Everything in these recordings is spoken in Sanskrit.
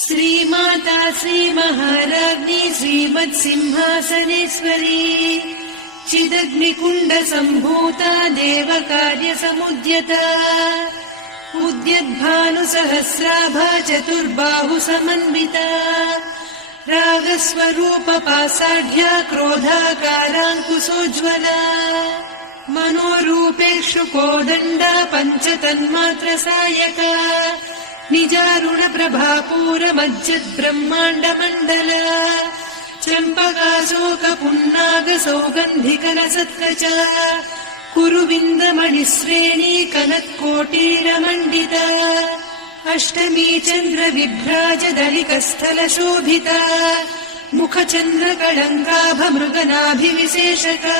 श्रीमाता श्रीमहाराज्ञी श्रीमत्सिंहासनेश्वरी चिदग्निकुण्डसम्भूता देवकार्यसमुद्यता उद्यद्भानुसहस्राभा चतुर्बाहुसमन्विता रागस्वरूपपासाढ्या क्रोधाकाराङ्कुशोज्ज्वला मनोरूपेक्षुकोदण्डा पञ्चतन्मात्रसायका निजारुणप्रभापूरमज्जद्ब्रह्माण्डमण्डला चम्पकाशोकपुन्नागसौगन्धिकलसत्कचा कुरुविन्दमणिश्रेणी कनत्कोटीरमण्डिता अष्टमी चन्द्रविभ्राजदलिकस्थलशोभिता मुखचन्द्रकळङ्काभमृगनाभिविशेषका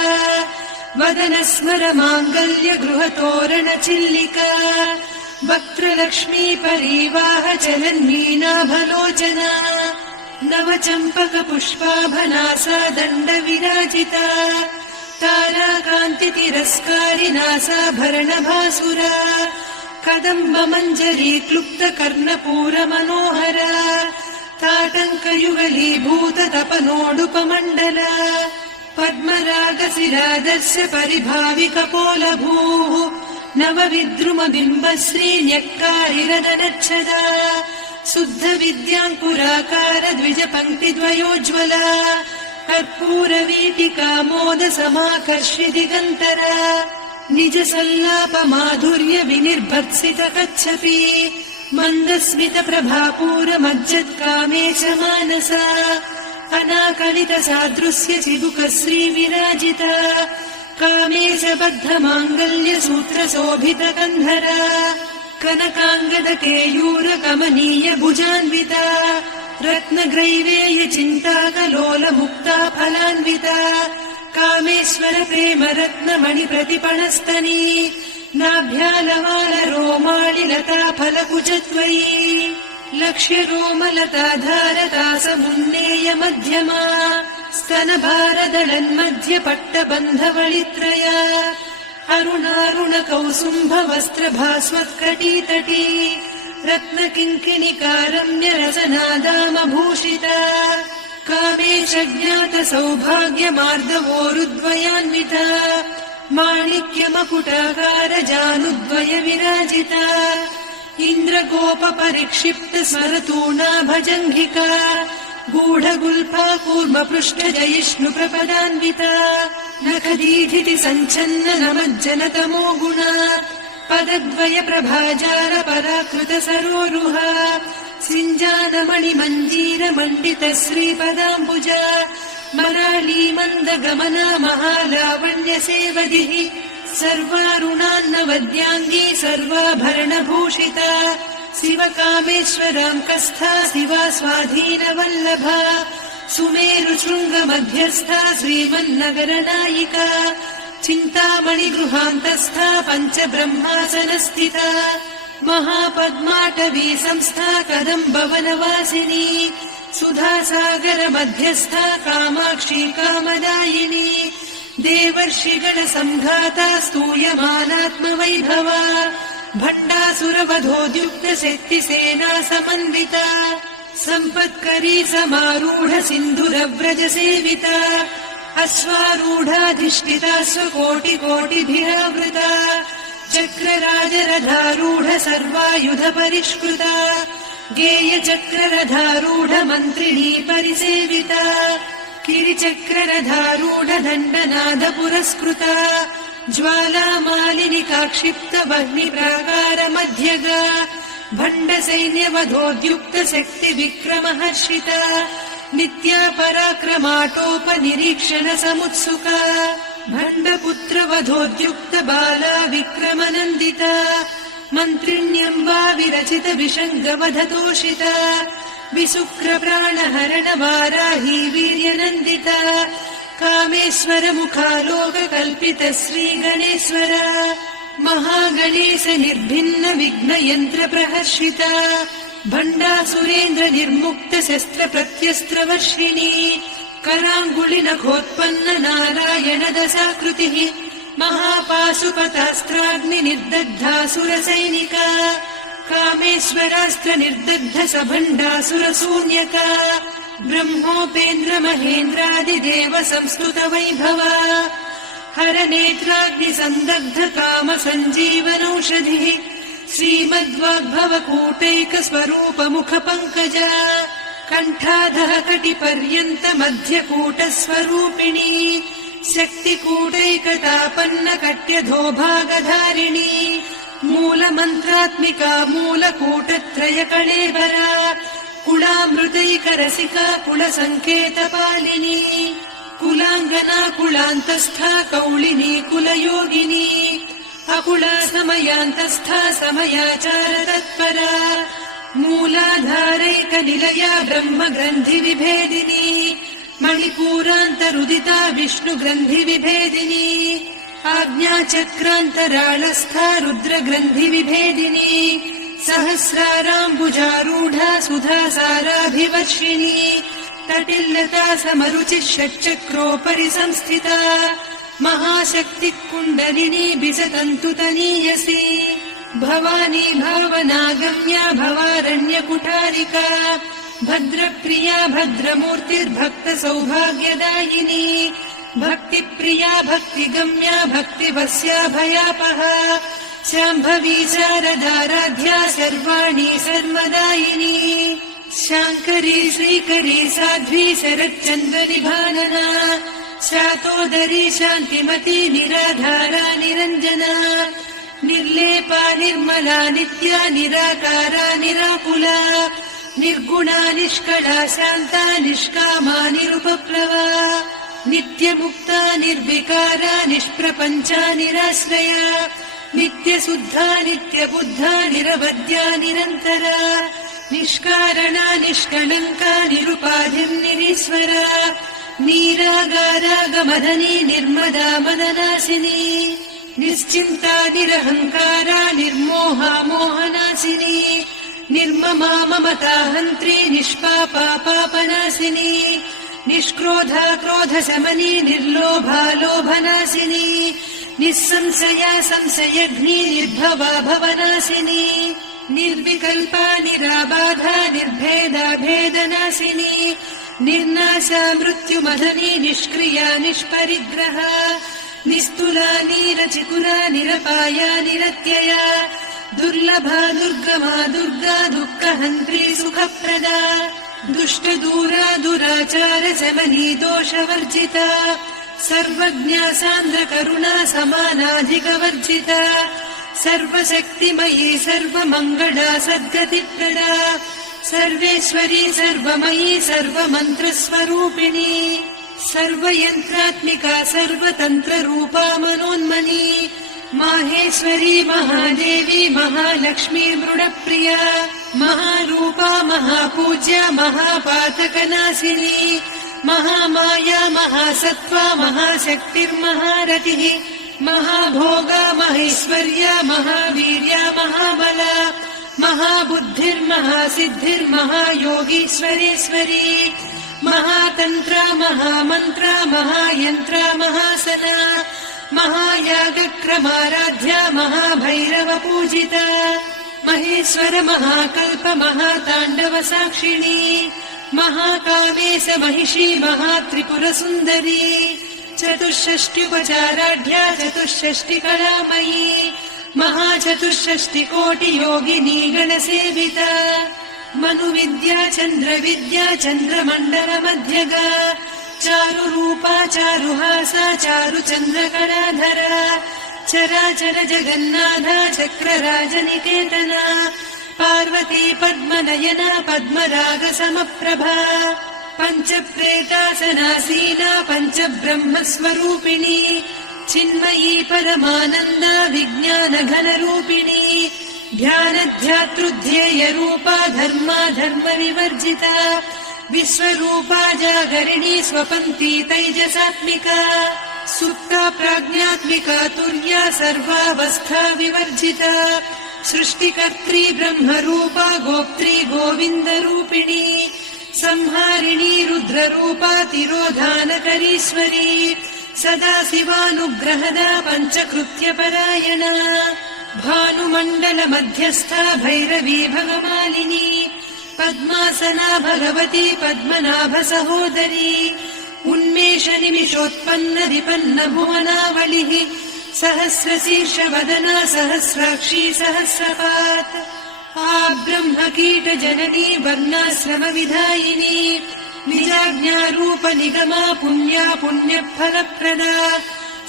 वदनस्मरमाङ्गल्यगृहतोरणचिल्लिका वक्त्रलक्ष्मी परीवाह चलन्मीनाभलोचना नवचम्पकपुष्पाभनासा दण्डविराजिता ताराकान्तितिरस्कारिनासाभरणभासुरा कदम्बमञ्जरी क्लुप्तकर्णपूरमनोहरा ताटङ्कयुगलीभूततपनोडुपमण्डला पद्मरागशिरादर्श परिभाविकपोलभूः नवविद्रुमबिम्बश्रीन्यक्कारिरदनच्छदा शुद्धविद्याङ्कुराकार द्विजपङ्क्तिद्वयोज्ज्वला कर्पूरवीटिकामोदसमाकर्षि दिगन्तरा निजसल्लापमाधुर्य विनिर्भत्सितकच्छपि मन्दस्मितप्रभापूरमज्जत्कामेशमानसा अनाकलितसादृश्य चिदुकश्रीविराजिता कामेशबद्धमाङ्गल्यसूत्रशोभितकन्धरा कनकाङ्गदकेयूरकमनीय भुजान्विता रत्नग्रैवेय चिन्ताकलोलमुक्ता फलान्विता कामेश्वर प्रेम रत्नमणिप्रतिपणस्तनी नाभ्यालवाल रोमाणिलता फलकुचत्वयी लक्ष्यरोमलताधारता समुन्नेय मध्यमा स्तनभारदलन्मध्य पट्टबन्धवळित्रया अरुणारुणकौसुम्भवस्त्रभास्वत्कटीतटी रत्नकिङ्किणिकारम्यरसनादामभूषिता कामेशज्ञातसौभाग्यमार्दवोरुद्वयान्विता माणिक्यमकुटाकारजानुद्वय विराजिता इन्द्रगोपपरिक्षिप्त स्मरतूणाभजङ्घिका गूढगुल्फा कूर्मपृष्ठजयिष्णुप्रपदान्विता नखदीधिति सञ्छन्न नमज्जनतमो गुणा पदद्वय प्रभाजार पराकृत सरोरुहा सिञ्जानमणिमञ्जीरमण्डित श्रीपदाम्बुजा मराली मन्दगमना महालावण्य सेवदिः सर्वारुणान्नवद्याङ्गी सर्वाभरणभूषिता शिवकामेश्वराङ्कस्था शिवा स्वाधीनवल्लभा सुमेरुशृङ्गमध्यस्था श्रीमन्नगरनायिका चिन्तामणिगृहान्तस्था पञ्चब्रह्मासनस्थिता महापद्माटवी संस्था कदम्बवनवासिनी सुधासागरमध्यस्था कामाक्षी कामदायिनी देवर्षिगणसङ्घाता स्तूयमानात्मवैभवा भण्डासुरवधोद्युक्तशक्तिसेना समन्विता सम्पत्करी समारूढ सिन्धुरव्रजसेविता अश्वारूढाधिष्ठिता स्वकोटिकोटिभिरावृता चक्रराजरथारूढ सर्वायुध परिष्कृता गेयचक्ररथारूढ मन्त्रिणी परिसेविता किरिचक्ररथारूढ दण्डनाद पुरस्कृता ज्वालामालिनिकाक्षिप्त वह्निप्राकार मध्यगा भण्डसैन्यवधोद्युक्त शक्तिविक्रमहर्षिता नित्या पराक्रमाटोपनिरीक्षण समुत्सुका भण्डपुत्रवधोद्युक्त बाला विक्रमनन्दिता मन्त्रिण्यम्बा विरचित विषङ्गवधतोषिता विशुक्रप्राणहरण वाराही वीर्यनन्दिता कामेश्वर मुखालोककल्पित श्रीगणेश्वर महागणेश निर्भिन्न विघ्नयन्त्र प्रहर्षिता भण्डासुरेन्द्र निर्मुक्त शस्त्र प्रत्यस्त्रवर्षिणी कराङ्गुलिनखोत्पन्न नारायण दशाकृतिः महापाशुपतास्त्राग्निर्दग्धासुरसैनिका कामेश्वरास्त्र निर्दग्ध सभण्डासुरशून्यका ब्रह्मोपेन्द्र महेन्द्रादिदेव संस्तुत वैभवा हरनेत्राग्नि सन्दग्ध काम सञ्जीवनौषधिः श्रीमद्वाग्भव कूटैक स्वरूप मुख पङ्कजा कण्ठाधः कटिपर्यन्त मध्यकूट स्वरूपिणी शक्तिकूटैकतापन्न कट्यधोभागधारिणी मूलमन्त्रात्मिका मूलकूटत्रय कळेबरा कुलामृतैकरसिका कुलसङ्केतपालिनी कुलाङ्गना कुलान्तस्था कौलिनी कुलयोगिनी अकुला समयान्तस्था समयाचार तत्परा मूलाधारैकनिलया ब्रह्मग्रन्थि विभेदिनी मणिपूरान्तरुदिता विष्णुग्रन्थि विभेदिनी आज्ञाचक्रान्तराळस्था रुद्रग्रन्थि विभेदिनी सहस्राराम्बुजारूढा सुधासाराभिवर्षिणी तटिल्लता समरुचिः षट्चक्रोपरि संस्थिता महाशक्तिः कुण्डलिनी बिजतन्तुतनीयसी भवानी भावनागम्या भवारण्यकुठारिका भद्रप्रिया भद्रमूर्तिर्भक्त सौभाग्यदायिनी भक्तिप्रिया भक्तिगम्या भक्तिवस्या भयापहा शाम्भवी शारदाराध्या सर्वाणि सर्वदायिनी शाङ्करी श्रीकरी साध्वी शरच्चन्द्रनिभानना शातोदरी शान्तिमती निराधारा निरञ्जना निर्लेपा निर्मला नित्या निराकारा निराकुला निर्गुणा निष्कला शान्ता निष्कामा निरुपप्लवा नित्यमुक्ता निर्विकारा निष्प्रपञ्चा निराश्रया नित्यशुद्धा नित्यबुद्धा निरवद्या निरन्तरा निष्कारणा निष्कलङ्का निरुपाधिर्निरीश्वरा नीरागारागमदनी निर्मदा मननाशिनी निश्चिन्ता निरहङ्कारा निर्मोहा मोहनाशिनी निर्ममा ममता हन्त्री निष्पापा पापनाशिनी निष्क्रोधा क्रोधशमनी निर्लोभा लोभनाशिनी निःसंशया संशयघ्नी निर्भवा भवनाशिनी निर्विकल्पा निराबाधा निर्भेदा भेदनाशिनी निर्नाशा मृत्युमदनी निष्क्रिया निष्परिग्रहा निस्तुला नीरचिकुरा निरपाया निरत्यया दुर्लभा दुर्गमा दुर्गा दुःखहन्त्री सुखप्रदा दुष्टदूरा दुराचार शमनी दोषवर्जिता सर्वज्ञा सान्द्रकरुणा समानाधिकवर्जिता सर्वशक्तिमयी सर्वमङ्गला सद्गतिप्रदा सर्वेश्वरी सर्वमयी सर्वमन्त्रस्वरूपिणी सर्वयन्त्रात्मिका सर्वतन्त्ररूपा मनोन्मनी माहेश्वरी महादेवी महालक्ष्मी मृडप्रिया महारूपा महापूज्या महापातकनाशिनी महामाया महासत्त्वा महाशक्तिर्महारतिः महाभोगा महेश्वर्या महावीर्या महाबला महाबुद्धिर्महासिद्धिर्महायोगीश्वरेश्वरी महातन्त्रा महामन्त्रा महायन्त्रा महासना महायागक्रमाराध्या महाभैरवपूजिता महेश्वर महाकल्प महाताण्डव साक्षिणी महाकामेश महिषी महात्रिपुरसुन्दरी चतुष्षष्ट्युपचाराढ्या चतुष्षष्टिकलामयी महाचतुष्षष्टिकोटियोगिनी गणसेविता मनुविद्या चन्द्रविद्या चन्द्रमण्डलमध्यगा चारुरूपा चारुहासा चारुचन्द्रकलाधरा चराचर जगन्नाथा चक्रराजनिकेतना पार्वती पद्मनयना पद्मरागसमप्रभा पञ्चप्रेतासनासीना पञ्चब्रह्मस्वरूपिणी चिन्मयी परमानन्दा विज्ञानघनरूपिणी ध्यानध्यातृध्येयरूपा धर्मा धर्मविवर्जिता विश्वरूपा जागरिणी स्वपन्ती तैजसात्मिका सुप्ता प्राज्ञात्मिका तुर्या सर्वावस्था विवर्जिता सृष्टिकर्त्री ब्रह्मरूपा गोप्त्री गोविन्दरूपिणी संहारिणी रुद्ररूपा तिरोधानकरीश्वरी सदा शिवानुग्रहदा पञ्चकृत्यपरायणा भानुमण्डलमध्यस्था भैरवी भगमालिनी पद्मासना भगवती पद्मनाभ सहोदरी उन्मेषनिमिषोत्पन्न विपन्न भुवनावलिः सहस्रशीर्षवदना सहस्राक्षी सहस्रपात् ब्रह्मकीटजननी वर्णाश्रमविधायिनी निजाज्ञारूपनिगमा पुण्या पुण्यफलप्रदा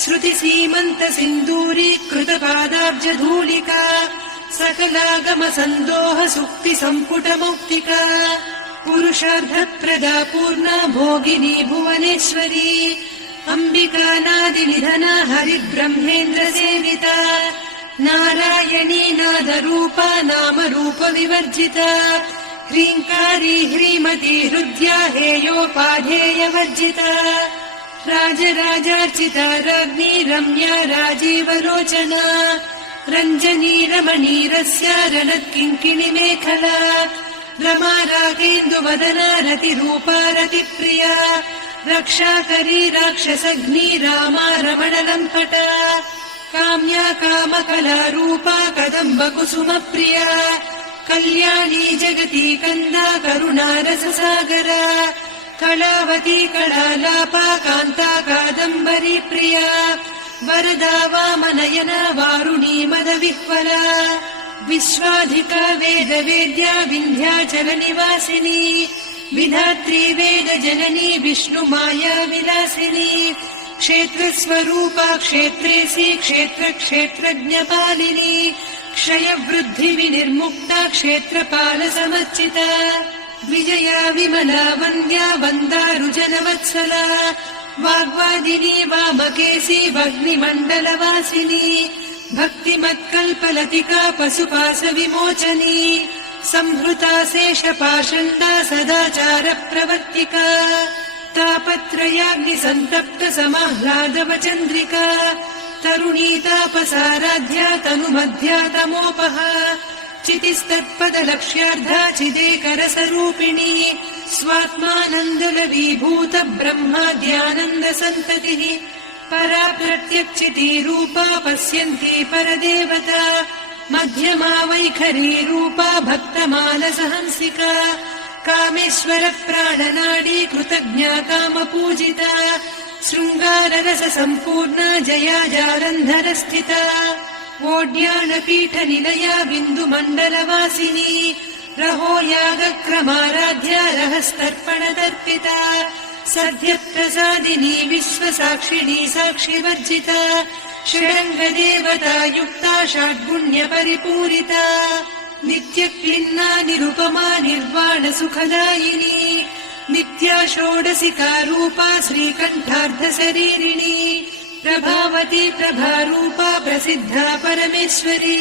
श्रुतिसीमन्तसिन्दूरीकृतपादाब्जधूलिका सकलागमसन्दोह सुक्तिसम्पुटमौक्तिका पुरुषार्थप्रदा पूर्णा भोगिनी भुवनेश्वरी अम्बिकानादिनिधना हरिब्रह्मेन्द्रसेविता नारायणी नादरूपा नामरूपविवर्जिता ह्रीङ्कारी ह्रीमती हृद्या हेयोपाधेयवर्जिता राजराजार्चिता राज्ञी रम्या राजीवलोचना रञ्जनी रमणीरस्या रणत्किङ्किणिमेखला रमा रागेन्दुवदना रतिरूपा रतिप्रिया रक्षाकरी राक्षसघ्नी रामा रमणलम्पटा काम्या कामकलारूपा कदम्बकुसुमप्रिया कल्याणी जगती कन्दा करुणारससागरा कलावती कलालापा कान्ता कादम्बरी प्रिया वरदा वामनयना वारुणी मदविह्वला विश्वाधिका वेदवेद्या विन्ध्याचलनिवासिनी विधात्री वेदजननी विष्णुमाया विलासिनी क्षेत्रस्वरूपा क्षेत्रेसी क्षेत्रक्षेत्रज्ञपालिनी क्षयवृद्धिविनिर्मुक्ता क्षेत्रपालसमर्चिता विजया विमला वन्द्या वन्दारुजनवत्सला वाग्वादिनी वामकेशी वह्निमण्डलवासिनी भक्तिमत्कल्पलतिका पशुपाशविमोचनी संहृता शेषपाषण्डा सदाचारप्रवर्तिका तापत्रयाग्निसन्तप्त समाह्लादवचन्द्रिका तरुणी तापसाराध्या तनुमध्या तमोपहा चितिस्तत्पदलक्ष्यार्धा चिदेकरसरूपिणी स्वात्मानन्दलवीभूत ब्रह्माद्यानन्दसन्ततिः परा प्रत्यक्षितीरूपा पश्यन्ती परदेवता मध्यमा वैखरी रूपा भक्तमानसहंसिका कामेश्वर प्राणनाडी कृतज्ञा कामपूजिता शृङ्गाररससम्पूर्णा जया जालन्धरस्थिता ओड्यानपीठनिलया बिन्दुमण्डलवासिनी रहो यागक्रमाराध्या रहस्तर्पणदर्पिता सद्यप्रसादिनी विश्वसाक्षिणी साक्षिवर्जिता षडङ्गदेवता युक्ता षड्गुण्यपरिपूरिता नित्यक्लिन्ना निरुपमा निर्वाणसुखदायिनी नित्या षोडशिका रूपा श्रीकण्ठार्धशरीरिणी प्रभावती प्रभारूपा प्रसिद्धा परमेश्वरी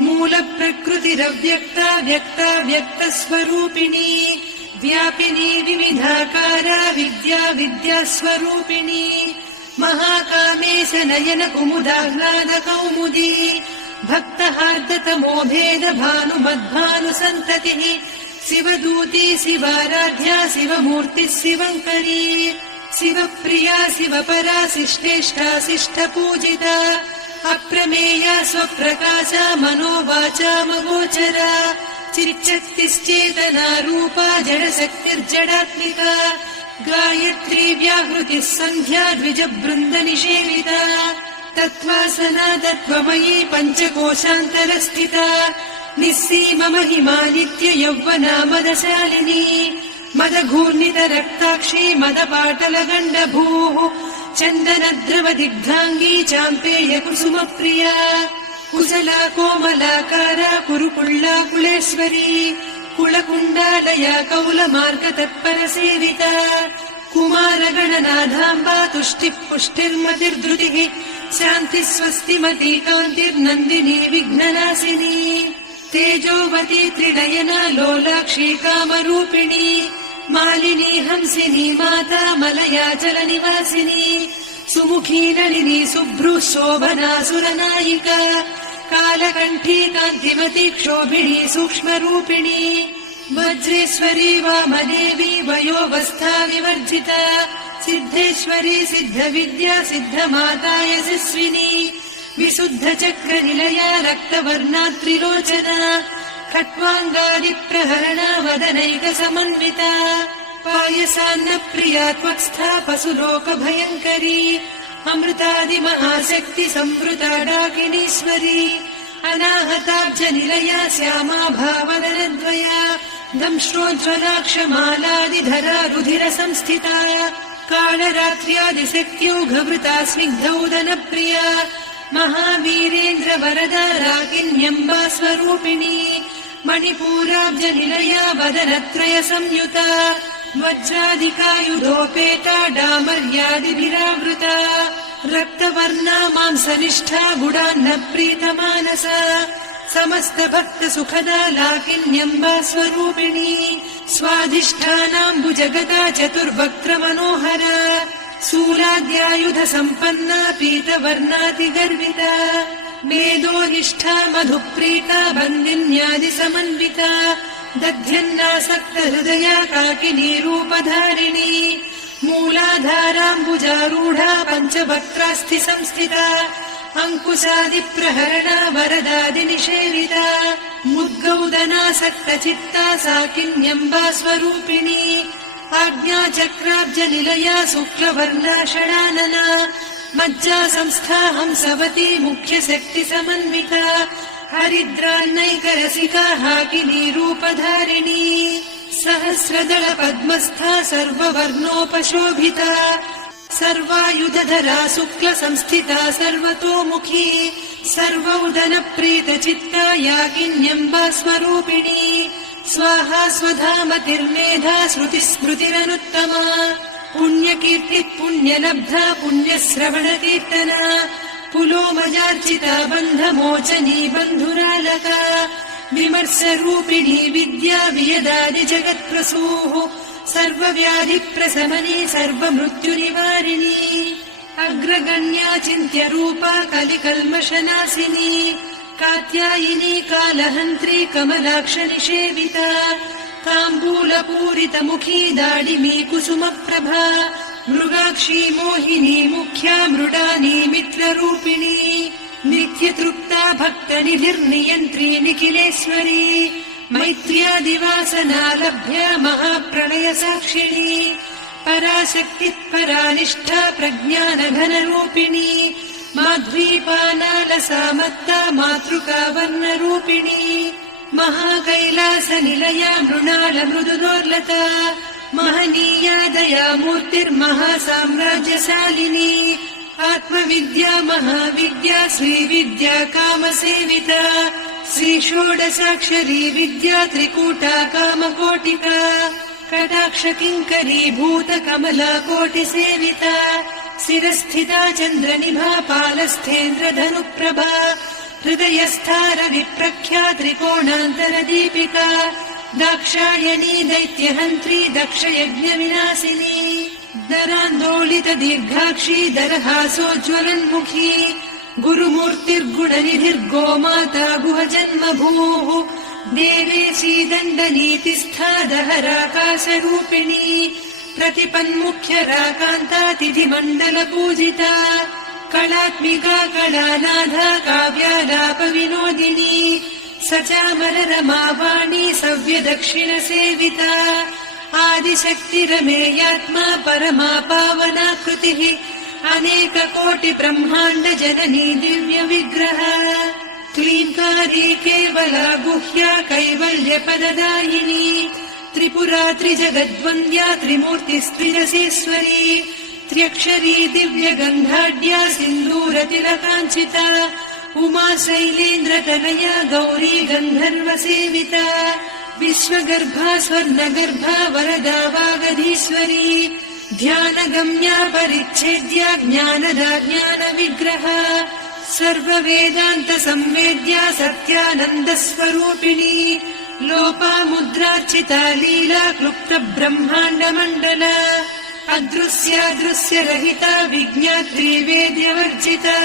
मूलप्रकृतिरव्यक्ता व्यक्ता व्यक्तस्वरूपिणी व्यापिनी विविधाकारा विद्या विद्यास्वरूपिणी महाकामेश नयन कुमुदाह्लाद कौमुदी भक्तहार्दतमोभेद भानुमद्भानुसन्ततिः शिवदूती शिवाराध्या शिवमूर्तिः शिवङ्करी शिवप्रिया शिवपरा शिष्टेष्टा शिष्टपूजिता अप्रमेया स्वप्रकाशा मनोवाचामगोचरा चिच्चक्तिश्चेतना रूपा जडशक्तिर्जडात्मिका गायत्री व्याहृतिः सन्ध्या द्विजबृन्दनिषेविता तत्त्वासना तत्त्वमयी पञ्चकोशान्तरस्थिता निस्सीममहिमा नित्य यौवना मदशालिनी मदघूर्णितरक्ताक्षी मदपाटलगण्डभूः चन्दनद्रवदिग्धाङ्गी चाम्पेय कुसुमप्रिया कुशला कोमलाकारा कुरुकुल्ला कुलेश्वरी कुलकुण्डालया कौलमार्गतत्परसेविता कुमारगणनाथाम्बा तुष्टिः पुष्टिर्मतिर्धृतिः शान्तिः स्वस्तिमती कान्तिर्नन्दिनी विघ्ननाशिनी तेजोवती त्रिनयना लोलाक्षी कामरूपिणी मालिनी हंसिनी माता मलयाचलनिवासिनी सुमुखी नलिनी शुभ्रुः शोभना सुरनायिका कालकण्ठी कान्तिमती क्षोभिणी सूक्ष्मरूपिणी वज्रेश्वरी वामदेवी वयोवस्था विवर्जिता सिद्धेश्वरी सिद्धविद्या सिद्धमाता यशस्विनी विशुद्धचक्रनिलया रक्तवर्णात्रिलोचना खट्वाङ्गादिप्रहरणा वदनैकसमन्विता पायसान्नप्रिया त्वक्स्था पशुलोकभयङ्करी अमृतादिमहाशक्ति संवृता डाकिनीश्वरी अनाहताब्जनिलया श्यामा भावनरद्वया दंष्ट्रोज्ज्वलाक्षमालादिधरा रुधिरसंस्थिता कालरात्र्यादिशक्त्योघवृता स्निग्धौदनप्रिया महावीरेन्द्रवरदा राकिन्यम्बा स्वरूपिणी मणिपूराब्जनिलया वदनत्रय संयुता वज्रादिकायुधोपेता डामर्यादिभिरावृता रक्तवर्णा मांसनिष्ठा गुडान्नप्रीतमानसा समस्त भक्त सुखदा लाकिन्यम्बा स्वरूपिणी स्वाधिष्ठानाम्बुजगदा चतुर्वक्त्र मनोहरा शूलाद्यायुध सम्पन्ना पीतवर्णातिगर्विता मेदोनिष्ठा मधुप्रीता बन्दिन्यादि समन्विता दध्यन्नासक्त हृदया काकिनी रूपधारिणी मूलाधाराम्बुजारूढा पञ्चवक्त्रास्थि संस्थिता अङ्कुशादिप्रहरणा वरदादिनिषेविता मुद्गौदनासक्तचित्ता साकिन्यम्बा स्वरूपिणी आज्ञाचक्राब्जनिलया शुक्लवर्णा षडानना मज्जा संस्था हंसवती मुख्यशक्तिसमन्विता हरिद्रान्नैकरसिका हाकिनी रूपधारिणी सहस्रदल पद्मस्था सर्ववर्णोपशोभिता सर्वायुधधरा शुक्ल संस्थिता सर्वतोमुखी सर्वौदनप्रीतचित्ता याकिन्यम्बा स्वरूपिणी स्वाहा स्वधामतिर्मेधा श्रुतिस्मृतिरनुत्तमा पुण्यकीर्तिः पुण्यलब्धा पुण्यश्रवणकीर्तना पुलोमजार्चिता बन्धमोचनी बन्धुरालका विमर्शरूपिणी विद्या वियदादि जगत्प्रसूः सर्वव्याधिप्रशमनी सर्वमृत्युनिवारिणी अग्रगण्या चिन्त्यरूपा कलिकल्मषनाशिनी कात्यायिनी कालहन्त्री कमलाक्षनिषेविता ताम्बूलपूरितमुखी दाडिमी कुसुमप्रभा मृगाक्षी मोहिनी मुख्या मृडानी मित्ररूपिणी नित्यतृप्ता भक्तनिधिर्नियन्त्री निखिलेश्वरी मैत्र्यादिवासना लभ्या महाप्रणयसाक्षिणी पराशक्तिः परानिष्ठा प्रज्ञानघनरूपिणी माध्वीपानालसामत्ता मातृका वर्णरूपिणी महाकैलासनिलया मृणालमृदुदोर्लता महनीया दया मूर्तिर्महासाम्राज्यशालिनी आत्मविद्या महाविद्या श्रीविद्या कामसेविता श्रीषोडशाक्षरी विद्या त्रिकूटा कामकोटिका कटाक्षकिङ्करी भूतकमला कोटिसेविता शिरस्थिता चन्द्रनिभा पालस्थेन्द्रधनुप्रभा हृदयस्था रविप्रख्या त्रिकोणान्तरदीपिका दाक्षायणी दैत्यहन्त्री दक्षयज्ञविनाशिनी दरान्दोलित दीर्घाक्षी दरहासोज्ज्वलन्मुखी गुरुमूर्तिर्गुणनिधिर्गोमाता गुहजन्मभूः देवेशी दण्डनीतिस्था दहराकाशरूपिणी प्रतिपन्मुख्यराकान्ता तिथिमण्डलपूजिता कलात्मिका कलानाथा काव्यालापविनोदिनी सचामररमावाणी सव्यदक्षिणसेविता आदिशक्तिरमेयात्मा परमा पावनाकृतिः अनेककोटिब्रह्माण्ड जननी दिव्यविग्रह क्लीङ्कारी केवला गुह्या कैवल्यपददायिनी त्रिपुरा त्रिजगद्वन्द्या त्रिमूर्तिस्त्रिरसेश्वरी त्र्यक्षरी दिव्यगन्धाढ्या सिन्दूरतिलकाञ्चिता उमा शैलेन्द्रतनया गौरी गन्धर्वसेविता विश्वगर्भा स्वर्णगर्भा वरदा वागधीश्वरी ध्यानगम्या परिच्छेद्या ज्ञानदा ज्ञानविग्रहा सर्ववेदान्तसंवेद्या सत्यानन्दस्वरूपिणी लोपामुद्रार्चिता लीला क्लुप्तब्रह्माण्डमण्डला अदृश्यादृश्यरहिता विज्ञात्री वेद्यवर्जिता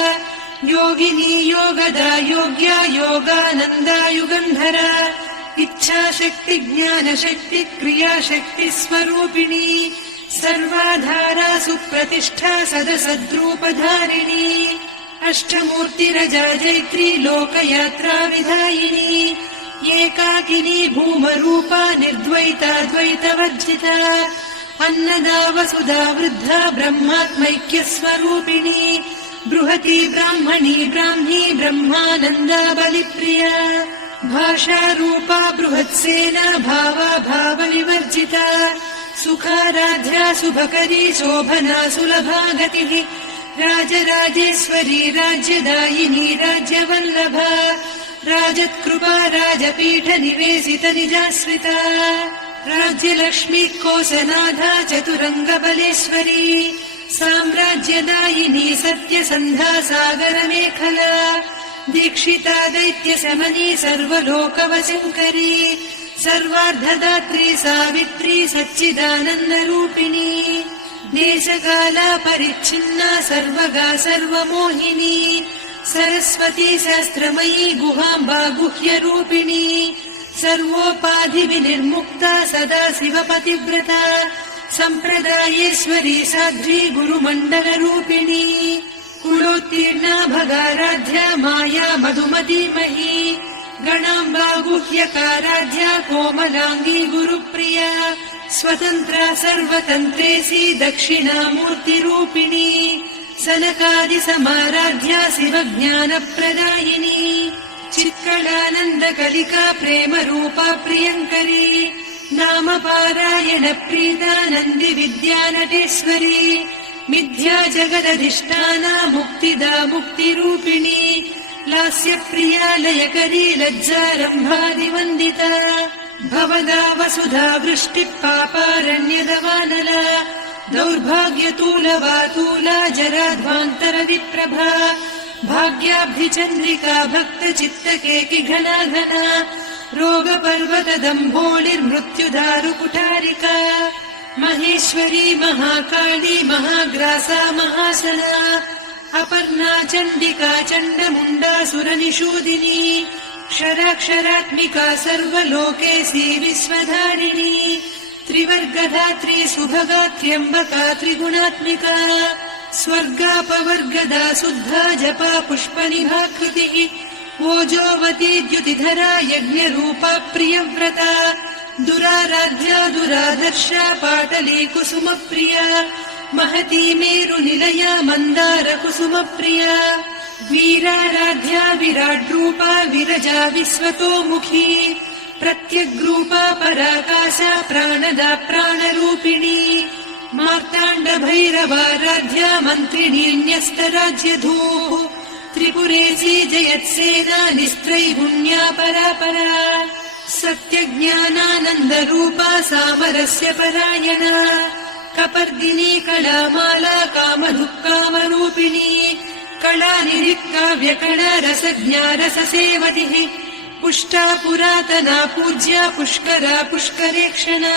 योगिनी योगदा योग्या योगानन्दा युगन्धरा इच्छाशक्ति ज्ञानशक्ति क्रियाशक्ति स्वरूपिणी सर्वाधारा सुप्रतिष्ठा सदसद्रूपधारिणी अष्टमूर्तिरजा जैत्री लोकयात्रा विधायिनी एकाकिनी भूमरूपा निर्द्वैता द्वैतवर्जिता अन्नदा वसुधा वृद्धा ब्रह्मात्मैक्यस्वरूपिणी बृहती ब्राह्मणी ब्राह्मी ब्रह्मानन्दा बलिप्रिया भाषारूपा बृहत्सेना भावा भावविवर्जिता सुखाराध्या शुभकरी शोभना सुलभा गतिः राजराजेश्वरी राज्यदायिनी राज्यवल्लभा राजत्कृपा राजपीठ निवेशित निजाश्रिता राज्यलक्ष्मी कोसनाधा चतुरङ्गबलेश्वरी साम्राज्यदायिनी सत्यसन्धा सागरमेखला दीक्षिता दैत्यशमनी सर्वलोकवशङ्करी सर्वार्धदात्री सावित्री सच्चिदानन्दरूपिणी देशकाला परिच्छिन्ना सर्वगा सर्वमोहिनी सरस्वती शास्त्रमयी गुहाम्बा गुह्यरूपिणी सर्वोपाधिविनिर्मुक्ता सदा शिवपतिव्रता सम्प्रदायेश्वरी साध्वी गुरुमण्डलरूपिणी कुलोत्तीर्णा भगाराध्या माया मधुमतीमही गणाम्बा गुह्यकाराध्या कोमलाङ्गी गुरुप्रिया स्वतन्त्रा सर्वतन्त्रेसी दक्षिणामूर्तिरूपिणी सनकादिसमाराध्या शिवज्ञानप्रदायिनी चित्कलानन्दकलिका प्रेमरूपा प्रियङ्करी नामपारायण प्रीता नन्दिविद्यानटेश्वरी मिथ्या जगदधिष्ठाना मुक्तिदा मुक्तिरूपिणी लास्यप्रिया लयकरी लज्जारम्भादिवन्दिता भवदा वसुधा वृष्टिः पापारण्यदवानला दौर्भाग्यतूलवातूला जराध्वान्तरविप्रभा भाग्याब्धिचन्द्रिका भक्तचित्तकेकि घना घना रोगपर्वतदम्भोलिर्मृत्युदारुकुठारिका महेश्वरी महाकाली महाग्रासा महासना अपर्णा चण्डिका चण्डमुण्डा सुरनिषूदिनी क्षराक्षरात्मिका सर्वलोकेशी विश्वधारिणी त्रिवर्गधात्री सुभगा त्र्यम्बका त्रिगुणात्मिका स्वर्गापवर्गदा शुद्धा जपा पुष्पनिभाकृतिः ओजोवती द्युतिधरा यज्ञरूपा प्रियव्रता दुराराध्या दुराधर्षा पाटली कुसुमप्रिया महती मेरुनिलया मन्दार कुसुमप्रिया वीराराध्या विराड्रूपा विरजा विश्वतोमुखी प्रत्यग्रूपा पराकाशा प्राणदा प्राणरूपिणी मार्ताण्डभैरवाराध्या मन्त्रिणी न्यस्तराज्यधूः त्रिपुरेशी जयत्सेना निस्त्रैगुण्या परापरा सत्यज्ञानानन्दरूपा सामरस्य परायणा कपर्दिनी कलामाला कामधुक्कामरूपिणी कलानिधिकाव्यकला रसज्ञा रससेवतिः पुष्टा पुरातना पूज्या पुष्करा पुष्करेक्षणा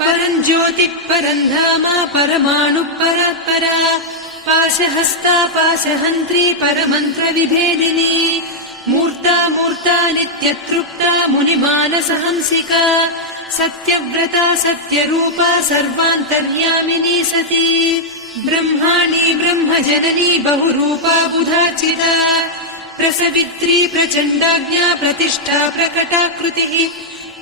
परञ्ज्योतिः परन्धामा परमाणुः परात्परा पाशहस्ता पाशहन्त्री परमन्त्रविभेदिनी मूर्ता मूर्ता नित्यतृप्ता मुनिमानसहंसिका सत्यव्रता सत्यरूपा सर्वान्तर्यामिनी सती ब्रह्माणी ब्रह्मजननी बहुरूपा बुधार्चिता प्रसवित्री प्रचण्डाज्ञा प्रतिष्ठा प्रकटाकृतिः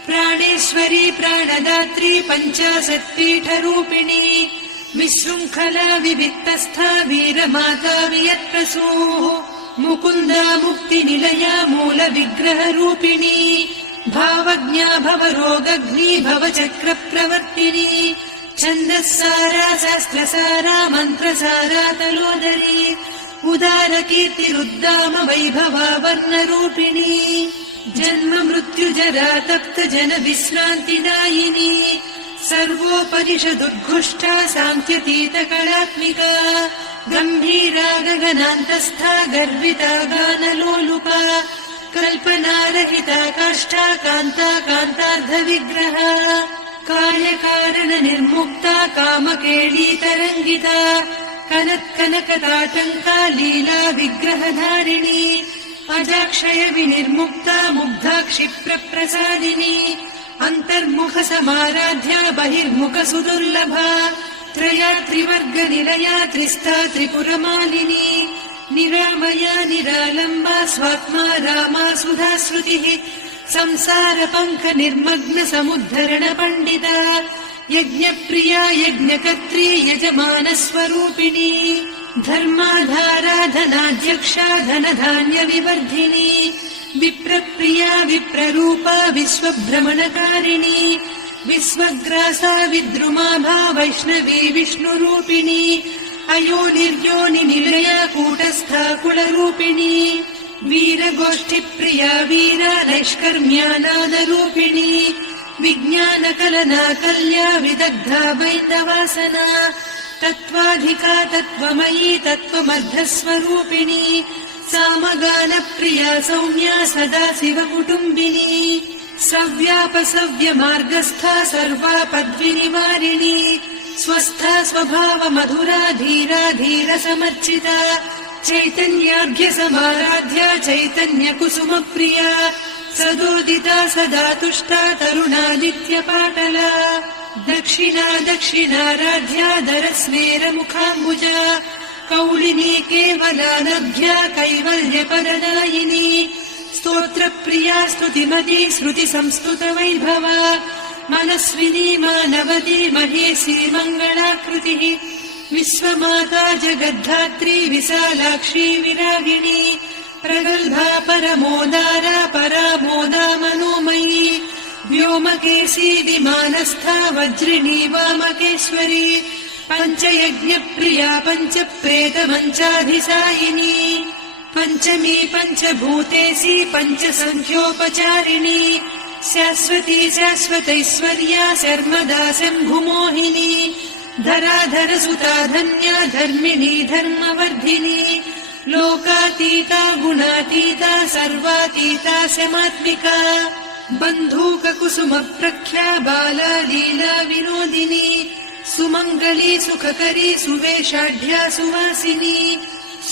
प्राणेश्वरी प्राणदात्री पञ्चाशत्पीठरूपिणी विशृङ्खला विविक्तस्था वीरमाता वियत्प्रसूः मुकुन्दा मुक्तिनिलया मूलविग्रहरूपिणी भावज्ञा भवरोगग्नी भवचक्रप्रवर्तिनी छन्दस्सारा शास्त्रसारा मन्त्रसारा तलोदरी उदारकीर्तिरुद्दाम वैभवा वर्णरूपिणी जन्म मृत्युजरा तप्त जन विश्रान्तिदायिनी सर्वोपनिषदुद्घुष्टा साङ्ख्यतीतकलात्मिका गम्भीरा गगनान्तस्था गर्विता गानलोलुपा कल्पनारहिता काष्ठा कान्ता कान्तार्धविग्रहा कार्यकारण निर्मुक्ता कामकेली तरङ्गिता कनत्कनकताटङ्का लीला विग्रहधारिणी अजाक्षय विनिर्मुक्ता मुग्धा क्षिप्रप्रसादिनी अन्तर्मुख समाराध्या बहिर्मुख सुदुर्लभा त्रया त्रिवर्ग निलया त्रिस्था त्रिपुरमालिनी निरामया निरालम्बा स्वात्मा रामा सुधा श्रुतिः संसार पङ्क निर्मग्न समुद्धरण पण्डिता यज्ञप्रिया यज्ञकर्त्री यजमानस्वरूपिणी धर्माधाराधनाध्यक्षा धनधान्य विवर्धिनी विप्रप्रिया विप्ररूपा विश्वभ्रमणकारिणी विश्वग्रासा विद्रुमाभा वैष्णवी विष्णुरूपिणी अयोनिर्योनि निलया कूटस्था कुलरूपिणी वीरगोष्ठिप्रिया वीरा नैष्कर्म्यानादरूपिणी विज्ञानकलना कल्या विदग्धा वैन्दवासना तत्त्वाधिका तत्त्वमयी तत्त्वमर्धस्वरूपिणी सामगानप्रिया सौम्या सदा शिवकुटुम्बिनी सव्यापसव्यमार्गस्था सर्वा पद्विनिवारिणी स्वस्था स्वभाव मधुरा धीरा धीर समर्चिता चैतन्यार्घ्य समाराध्या चैतन्य कुसुम प्रिया सदोदिता सदा तुष्टा तरुणादित्य पाटला दक्षिणा दक्षिणाराध्या दरस्मेर मुखाम्बुजा कौलिनी केवलानभ्या कैवल्य परदायिनी स्तोत्रप्रिया स्तुतिमती श्रुति संस्तुत वैभवा मनस्विनी मानवती महेशी मङ्गलाकृतिः विश्वमाता जगद्धात्री विशालाक्षी विरागिणी प्रगल्भा परमोदारा परामोदा मनोमयी व्योमकेशी विमानस्था वज्रिणी वामकेश्वरी पञ्चयज्ञप्रिया पञ्चप्रेतमञ्चाधिशायिनी पञ्चमी पञ्चभूतेशी पञ्चसङ्ख्योपचारिणी शाश्वती शाश्वतैश्वर्या शर्मदा शम्भुमोहिनी धराधरसुता धन्या धर्मिणी धर्मवर्धिनी लोकातीता गुणातीता सर्वातीता शमात्मिका बन्धूककुसुम प्रख्या बाला लीला विनोदिनी सुमङ्गली सुखकरी सुवेशाढ्या सुवासिनी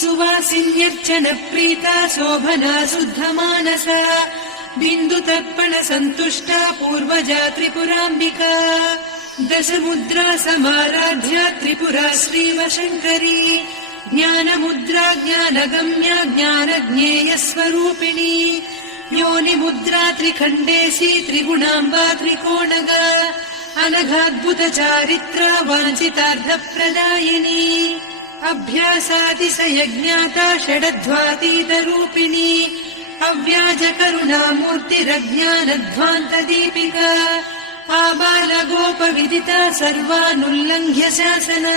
सुवासिन्यर्चन प्रीता शोभना शुद्धमानसा बिन्दुतर्पण सन्तुष्टा पूर्वजा त्रिपुराम्बिका दशमुद्रा समाराध्या त्रिपुरा श्रीवशङ्करी ज्ञानमुद्रा ज्ञानगम्या ज्ञानज्ञेयस्वरूपिणी योनिमुद्रा त्रिखण्डेशी त्रिगुणाम्बा त्रिकोणगा अनघाद्भुत चारित्रा वाञ्छितार्थप्रदायिनी अभ्यासातिशयज्ञाता षडध्वातीतरूपिणी अव्याजकरुणामूर्तिरज्ञानध्वान्तदीपिका आबालगोपविदिता सर्वानुल्लङ्घ्य शासना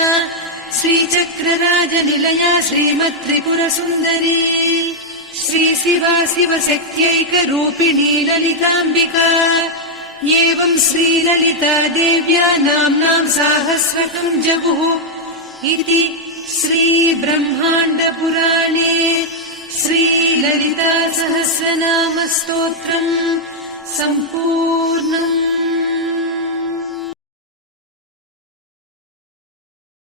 श्रीचक्रराजनिलया श्रीमत्त्रिपुरसुन्दरी श्रीशिवा शिवशक्त्यैकरूपिणी ललिताम्बिका एवं श्रीललिता देव्या नाम्नां साहस्रकं जगुः इति श्रीब्रह्माण्डपुराणे श्रीललिता सहस्रनामस्तोत्रम् सम्पूर्णम्।